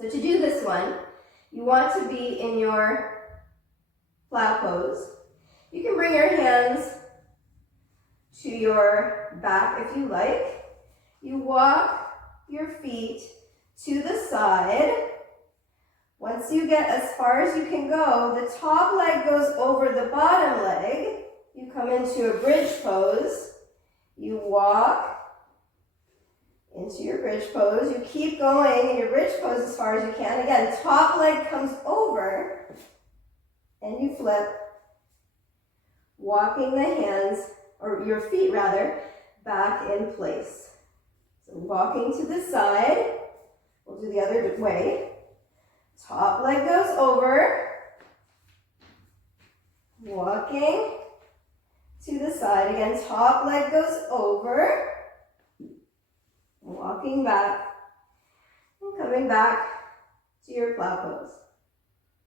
So to do this one, you want to be in your plough pose. You can bring your hands to your back if you like. You walk your feet to the side. Once you get as far as you can go, the top leg goes over the bottom leg. You come into a bridge pose. You walk into your bridge pose. You keep going in your bridge pose as far as you can. Again, top leg comes over and you flip, walking the hands, or your feet rather, back in place. So walking to the side. We'll do the other way. Top leg goes over. Walking to the side. Again, top leg goes over. Walking back and coming back to your plough pose.